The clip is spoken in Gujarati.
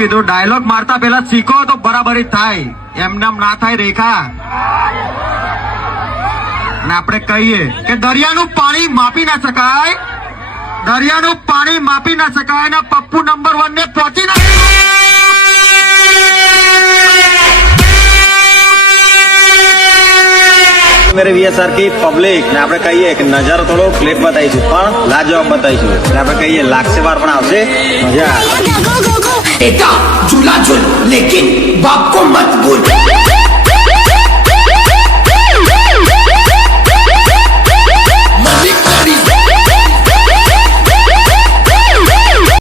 કીધું ડાયલોગ મારતા પેલા શીખો તો બરાબરી થાય, એમને એમ ના થાય રેખા. ને આપણે કહીએ કે દરિયાનું પાણી માપી ના શકાય, દરિયાનું પાણી માપી ના શકાય ને પપ્પુ નંબર 1 ને પહોંચી ના. मेरे वीएसआर की पब्लिक ने આપણે કહીએ કે નજારો થોડો ક્લિપ બતાવીશું પણ લાજવાબ બતાવીશું એટલે આપણે કહીએ લાગશે વાર પણ આવશે મજા. बेटा झूला झूल लेकिन बाप को मत भूल.